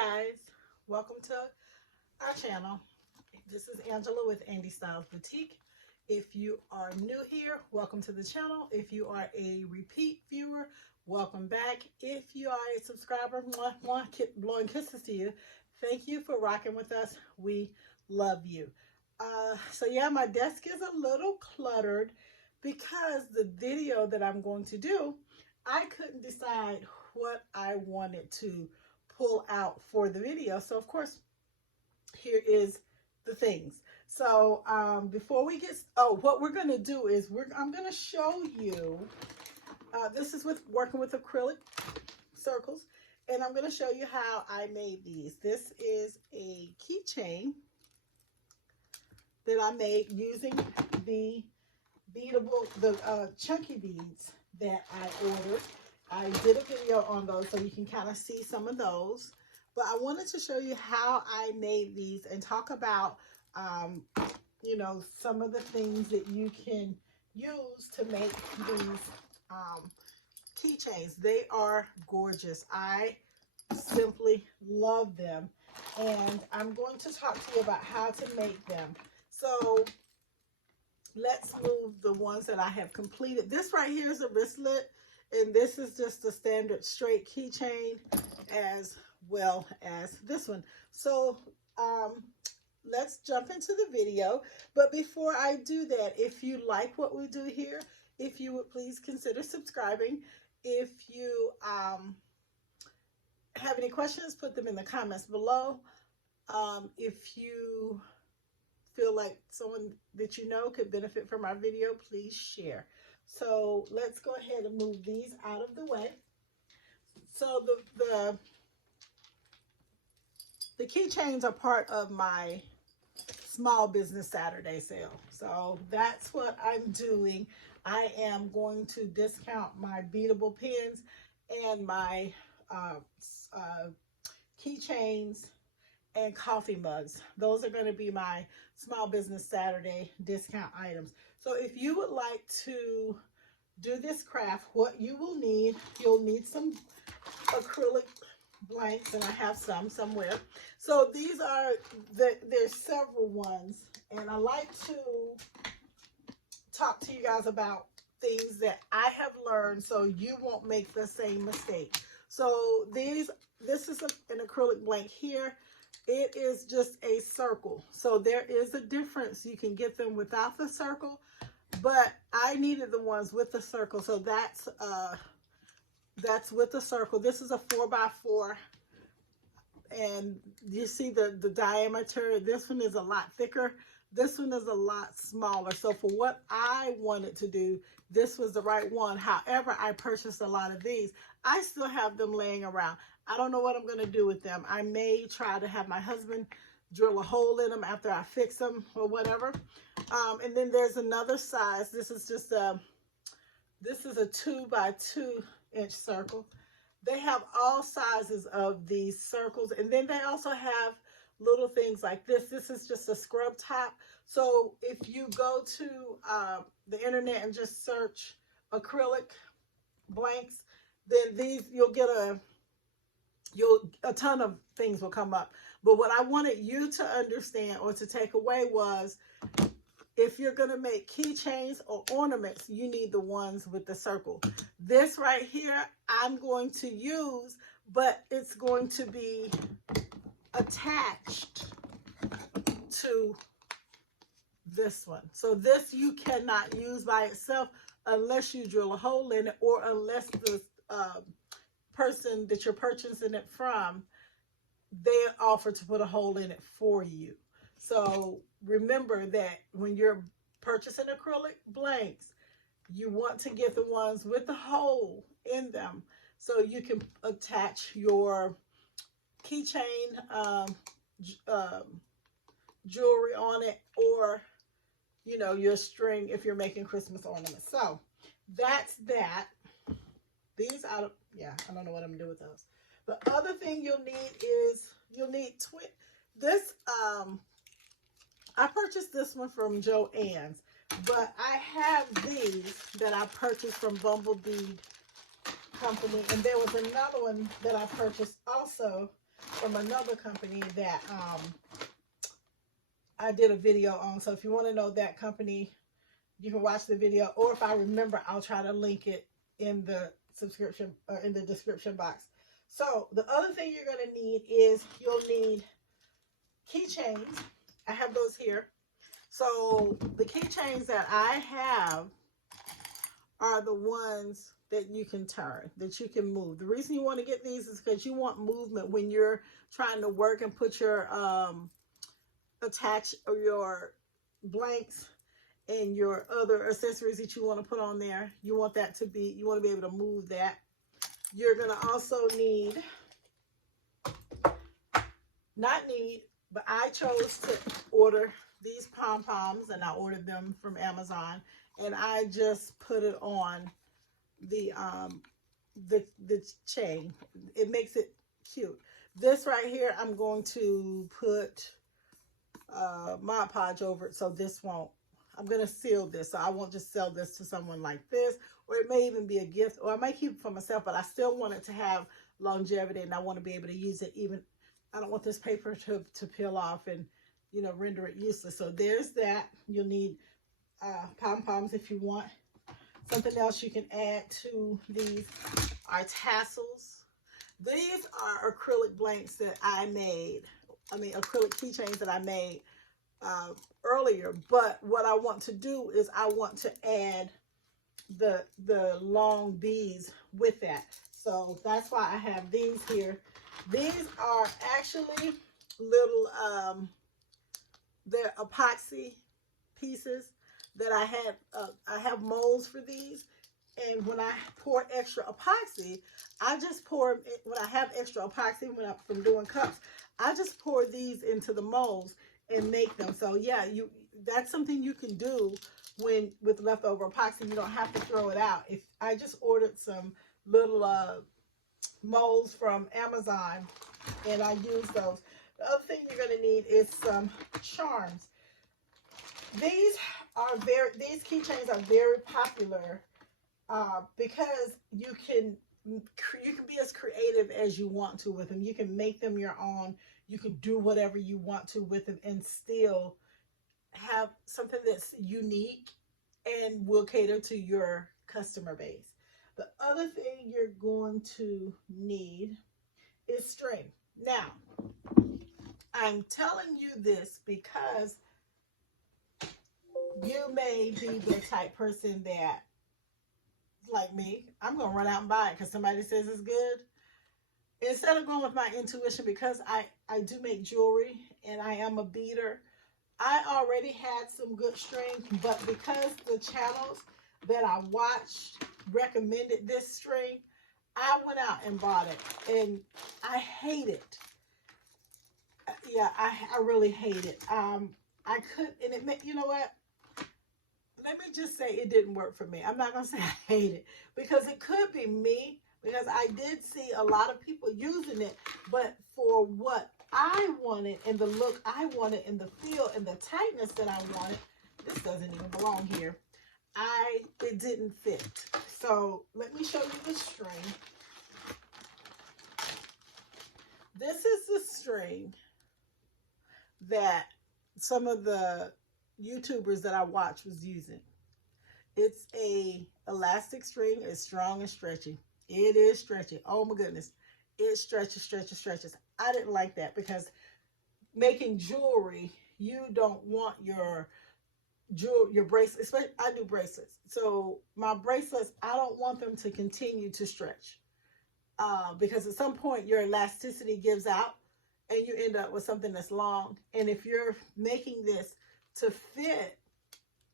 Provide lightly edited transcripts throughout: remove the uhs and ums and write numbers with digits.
guys, welcome to our channel. This is Angela with Andy Styles Boutique. If you are new here, welcome to the channel. If you are a repeat viewer, welcome back. If you are a subscriber, blowing kisses to you. Thank you for rocking with us. We love you. So yeah, my desk is a little cluttered because the video that I'm going to do, I couldn't decide what I wanted to pull out for the video. So of course, here is the things. So before we get, what we're going to do is I'm going to show you, this is with working with acrylic circles, and I'm going to show you how I made these. This is a keychain that I made using the beadable, chunky beads that I ordered. I did a video on those so you can kind of see some of those, but I wanted to show you how I made these and talk about, you know, some of the things that you can use to make these keychains. They are gorgeous. I simply love them, and I'm going to talk to you about how to make them. So let's move the ones that I have completed. This right here is a wristlet, and this is just a standard straight keychain as well as this one. So let's jump into the video. But before I do that, if you like what we do here, if you would please consider subscribing. If you have any questions, put them in the comments below. If you feel like someone that you know could benefit from our video, please share. So let's go ahead and move these out of the way. So the keychains are part of my Small Business Saturday sale. So that's what I'm doing. I am going to discount my beadable pins and my keychains and coffee mugs. Those are going to be my Small Business Saturday discount items. So if you would like to do this craft, what you will need, you'll need some acrylic blanks, and I have some somewhere. So these are, there's several ones, and I like to talk to you guys about things that I have learned so you won't make the same mistake. So this is an acrylic blank here. It is just a circle. So there is a difference. You can get them without the circle, but I needed the ones with the circle. So that's with the circle. This is a 4x4. And you see the diameter. This one is a lot thicker. This one is a lot smaller. So for what I wanted to do, this was the right one. However, I purchased a lot of these. I still have them laying around. I don't know what I'm going to do with them. I may try to have my husband drill a hole in them after I fix them or whatever. And then there's another size. This is just this is a 2x2 inch circle. They have all sizes of these circles. And then they also have little things like this. This is just a scrub top. So if you go to the internet and just search acrylic blanks, then these, you'll get a ton of things will come up. But what I wanted you to understand or to take away was, if you're going to make keychains or ornaments, you need the ones with the circle. This right here, I'm going to use, but it's going to be attached to this one. So this you cannot use by itself unless you drill a hole in it, or unless the person that you're purchasing it from, they offer to put a hole in it for you. So remember that when you're purchasing acrylic blanks, you want to get the ones with the hole in them so you can attach your keychain jewelry on it, or, you know, your string if you're making Christmas ornaments. So that's that. These I don't know what I'm gonna do with those. The other thing you'll need is this. I purchased this one from Joann's, but I have these that I purchased from Bumblebee Company, and there was another one that I purchased also from another company that I did a video on. So if you want to know that company, you can watch the video, or if I remember, I'll try to link it in the subscription or in the description box. So the other thing you're going to need is you'll need keychains. I have those here. So the keychains that I have are the ones that you can turn, that you can move. The reason you want to get these is because you want movement when you're trying to work and put your attach your blanks and your other accessories that you want to put on there. You want that to be, you want to be able to move that. You're going to also need, but I chose to order these pom-poms, and I ordered them from Amazon, and I just put it on the chain. It makes it cute. This right here, I'm going to put Mod Podge over it, so this won't, I'm going to seal this, so I won't just sell this to someone like this, or it may even be a gift, or I might keep it for myself, but I still want it to have longevity, and I want to be able to use it even, I don't want this paper to peel off and, you know, render it useless. So there's that. You'll need pom-poms if you want. Something else you can add to these are tassels. These are acrylic blanks that I made. I mean, acrylic keychains that I made earlier. But what I want to do is I want to add the long beads with that. So that's why I have these here. These are actually little, they're epoxy pieces that I had. I have molds for these, and when I pour extra epoxy, I just pour, when I have extra epoxy from doing cups, I just pour these into the molds and make them. So yeah, that's something you can do with leftover epoxy. You don't have to throw it out. If I just ordered some little molds from Amazon, and I use those. The other thing you're going to need is some charms. These keychains are very popular because you can be as creative as you want to with them. You can make them your own. You can do whatever you want to with them and still have something that's unique and will cater to your customer base. The other thing you're going to need is string. Now, I'm telling you this because you may be the type person that, like me, I'm going to run out and buy it because somebody says it's good. Instead of going with my intuition, because I do make jewelry and I am a beader, I already had some good string, but because the channels that I watched recommended this string, I went out and bought it, and I hate it. Yeah, I really hate it. I could, and it, you know what? Let me just say it didn't work for me. I'm not going to say I hate it, because it could be me, because I did see a lot of people using it, but for what I wanted and the look I wanted and the feel and the tightness that I wanted, this doesn't even belong here. It didn't fit. So let me show you the string. This is the string that some of the YouTubers that I watch was using. It's a elastic string. It's strong and stretchy. It is stretchy. Oh my goodness. It stretches, stretches, stretches. I didn't like that because making jewelry, you don't want your bracelets, especially I do bracelets. So my bracelets, I don't want them to continue to stretch because at some point your elasticity gives out and you end up with something that's long. And if you're making this to fit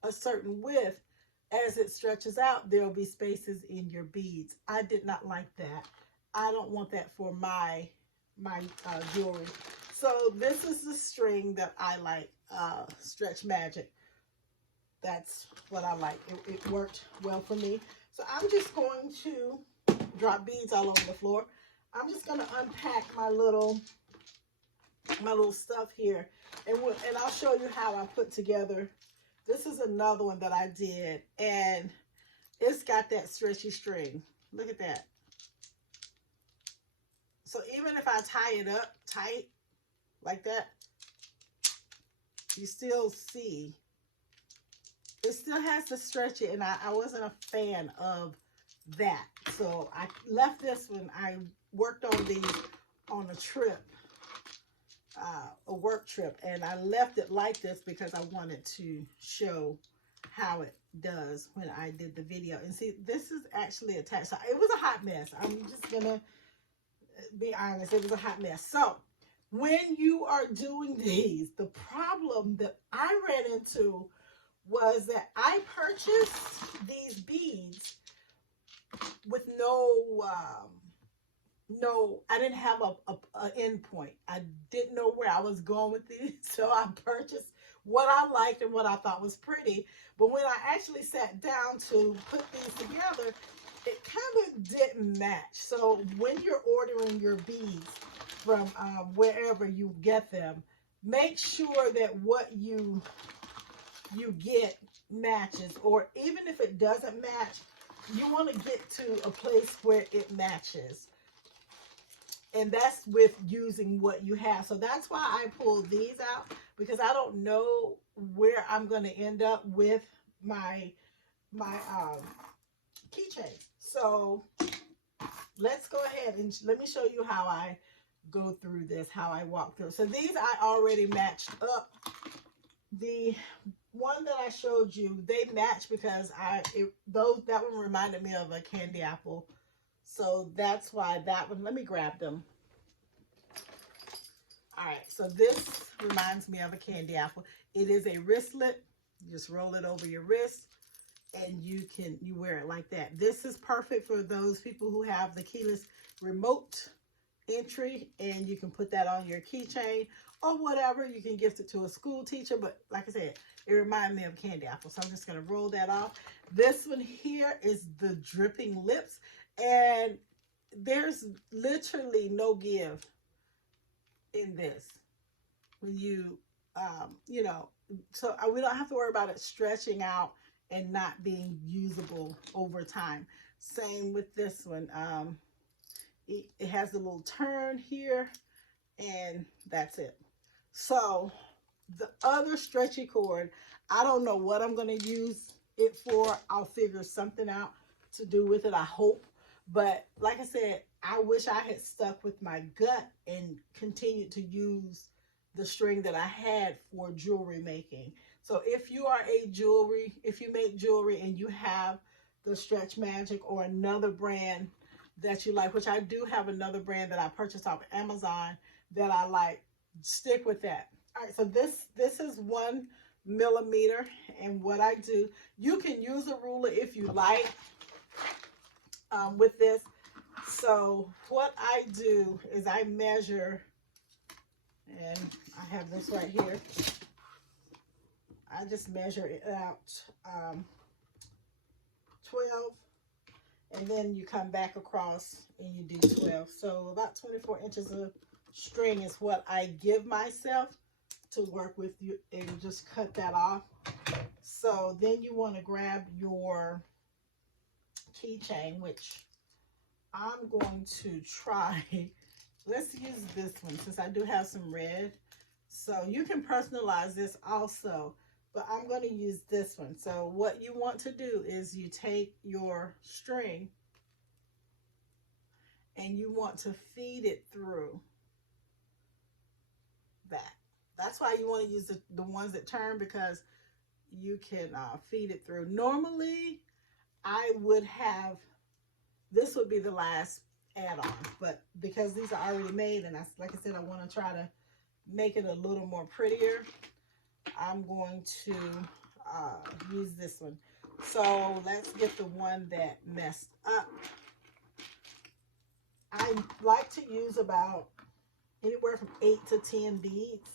a certain width, as it stretches out, there'll be spaces in your beads. I did not like that. I don't want that for my jewelry. So this is the string that I like, Stretch Magic. That's what I like. It worked well for me. So I'm just going to drop beads all over the floor. I'm just going to unpack my little stuff here, and I'll show you how I put together. This is another one that I did, and it's got that stretchy string. Look at that. So even if I tie it up tight like that, you still see it still has to stretch it, and I wasn't a fan of that. So I left this when I worked on these on a trip, a work trip, and I left it like this because I wanted to show how it does when I did the video. And see, this is actually attached. So it was a hot mess. I'm just gonna be honest, it was a hot mess. So when you are doing these, the problem that I ran into was that I purchased these beads with I didn't have a end point. I didn't know where I was going with these, so I purchased what I liked and what I thought was pretty. But when I actually sat down to put these together, it kind of didn't match. So when you're ordering your beads from wherever you get them, make sure that what you get matches, or even if it doesn't match, you want to get to a place where it matches. And that's with using what you have. So that's why I pulled these out, because I don't know where I'm going to end up with my keychain. So let's go ahead and let me show you how I go through this, how I walk through. So these I already matched up. The one that I showed you, they match because that one reminded me of a candy apple. So that's why that one, let me grab them. All right, so this reminds me of a candy apple. It is a wristlet. You just roll it over your wrist and you wear it like that. This is perfect for those people who have the keyless remote entry, and you can put that on your keychain or whatever. You can gift it to a school teacher, but like I said, it reminded me of candy apple. So I'm just going to roll that off. This one here is the dripping lips, and there's literally no give in this when you so we don't have to worry about it stretching out and not being usable over time. Same with this one. It has a little turn here, and that's it. So the other stretchy cord, I don't know what I'm going to use it for. I'll figure something out to do with it, I hope. But like I said, I wish I had stuck with my gut and continued to use the string that I had for jewelry making. So if you make jewelry and you have the Stretch Magic or another brand that you like, which I do have another brand that I purchased off Amazon that I like, stick with that. All right, so this is 1 millimeter, and what I do, you can use a ruler if you like with this. So what I do is I measure, and I have this right here. I just measure it out 12, and then you come back across and you do 12. So about 24 inches of string is what I give myself to work with, you, and just cut that off. So then you want to grab your keychain, which I'm going to try. Let's use this one since I do have some red. So you can personalize this also, but I'm going to use this one. So what you want to do is you take your string and you want to feed it through that. That's why you want to use the ones that turn, because you can feed it through. Normally, I would have, this would be the last add-on, but because these are already made, and like I said, I want to try to make it a little more prettier, I'm going to use this one. So let's get the one that messed up. I like to use about anywhere from 8 to 10 beads.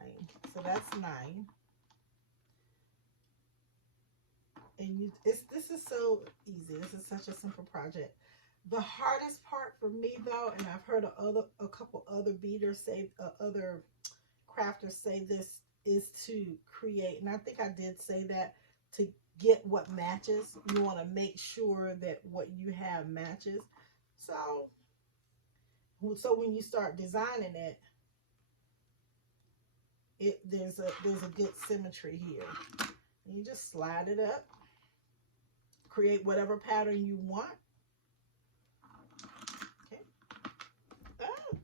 9. So that's 9. And this is so easy. This is such a simple project. The hardest part for me, though, and I've heard a couple other beaders say, other crafters say this is to create, and I think I did say that, to get what matches. You want to make sure that what you have matches. So when you start designing it, there's a good symmetry here. And you just slide it up, create whatever pattern you want. Okay. Oh,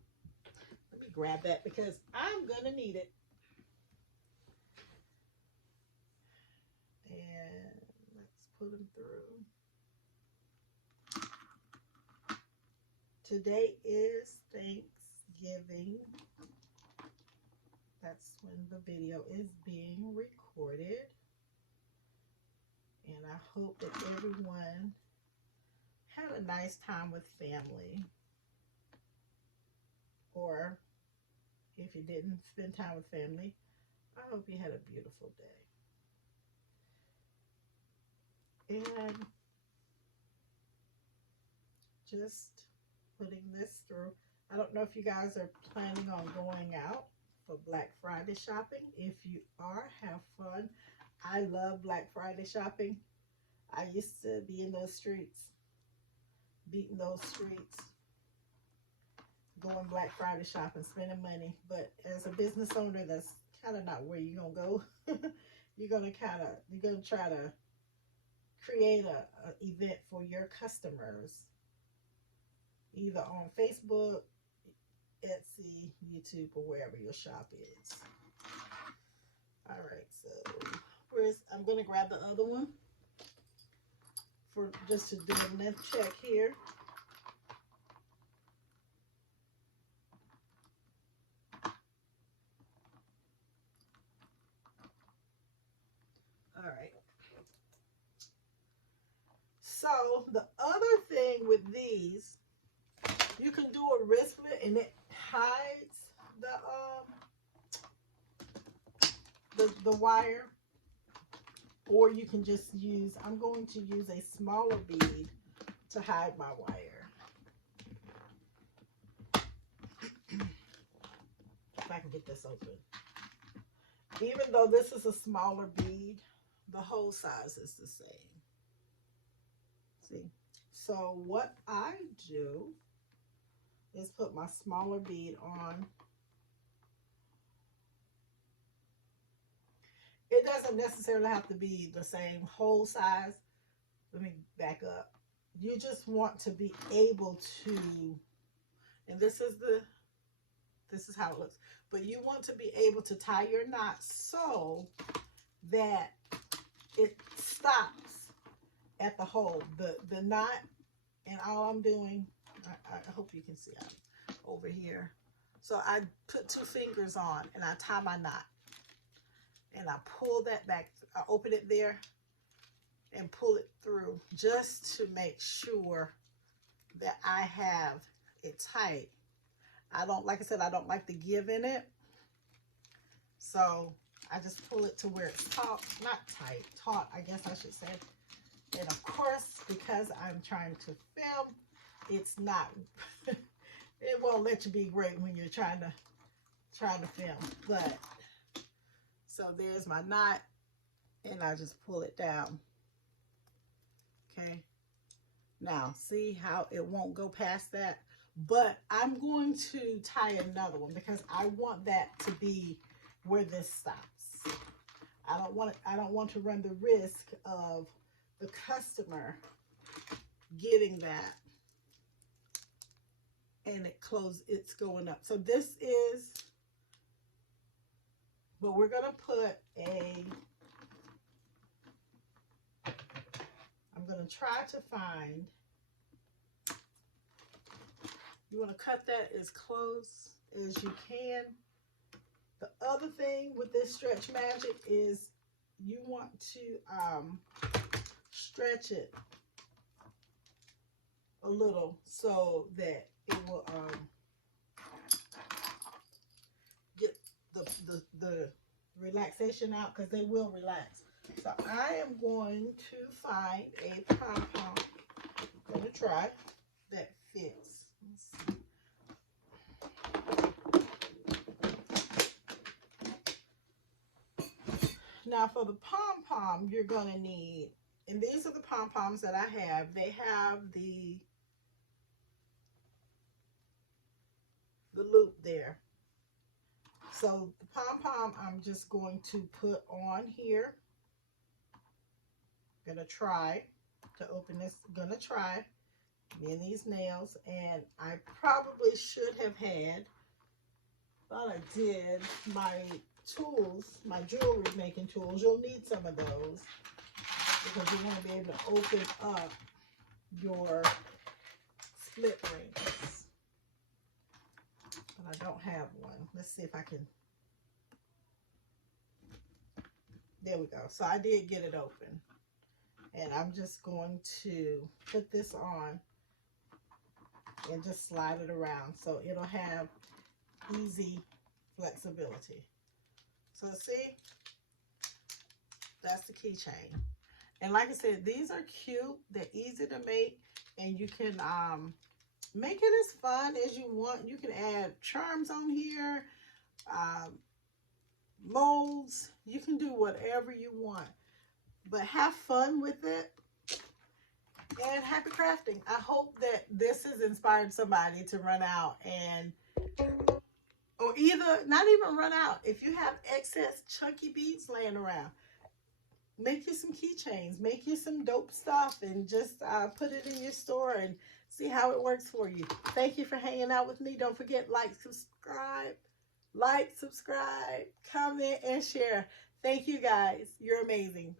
let me grab that because I'm gonna need it. And let's put them through. Today is Thanksgiving. That's when the video is being recorded. And I hope that everyone had a nice time with family. Or if you didn't spend time with family, I hope you had a beautiful day. And just putting this through. I don't know if you guys are planning on going out for Black Friday shopping. If you are, have fun. I love Black Friday shopping. I used to be in those streets, beating those streets, going Black Friday shopping, spending money. But as a business owner, that's kind of not where you're gonna go. you're gonna try to create a event for your customers, either on Facebook, Etsy, YouTube, or wherever your shop is. All right, so I'm gonna grab the other one for just to do a length check here. All right. So the other thing with these, you can do a wristlet and it hides the wire, or you can just use, I'm going to use a smaller bead to hide my wire. If I can get this open. Even though this is a smaller bead, the hole size is the same. See? So what I do is put my smaller bead on. It doesn't necessarily have to be the same hole size. Let me back up. You just want to be able to, and this is how it looks, but you want to be able to tie your knot so that it stops at the hole. The knot, and all I'm doing, I hope you can see I'm over here. So I put 2 fingers on and I tie my knot. And I pull that back, I open it there and pull it through just to make sure that I have it tight. I don't, like I said, I don't like the give in it. So I just pull it to where it's taut, not tight, taut, I guess I should say. And of course, because I'm trying to film, it's not, it won't let you be great when you're trying to film, but so there's my knot, and I just pull it down. Okay. Now, see how it won't go past that? But I'm going to tie another one because I want that to be where this stops. I don't want to run the risk of the customer getting that and it's going up. So this is, but we're going to put I'm going to try to find, you want to cut that as close as you can. The other thing with this stretch magic is you want to stretch it a little so that it will get the relaxation out, because they will relax. So I am going to find a pom-pom. I'm going to try that fits. Let's see. Now for the pom-pom, you're going to need, and these are the pom-poms that I have. They have the loop there. So the pom-pom I'm just going to put on here. I'm going to try to open this. I'm going to try in these nails, and I probably should have had, thought I did, my tools, my jewelry making tools. You'll need some of those because you're going to be able to open up your split rings. But I don't have one. Let's see if I can. There we go. So I did get it open. And I'm just going to put this on and just slide it around so it'll have easy flexibility. So see, that's the keychain. And like I said, these are cute. They're easy to make, and you can make it as fun as you want. You can add charms on here, molds. You can do whatever you want, but have fun with it. And happy crafting. I hope that this has inspired somebody to run out and, or either not even run out. If you have excess chunky beads laying around, make you some keychains, make you some dope stuff, and just put it in your store and see how it works for you. Thank you for hanging out with me. Don't forget, like, subscribe, comment, and share. Thank you guys. You're amazing.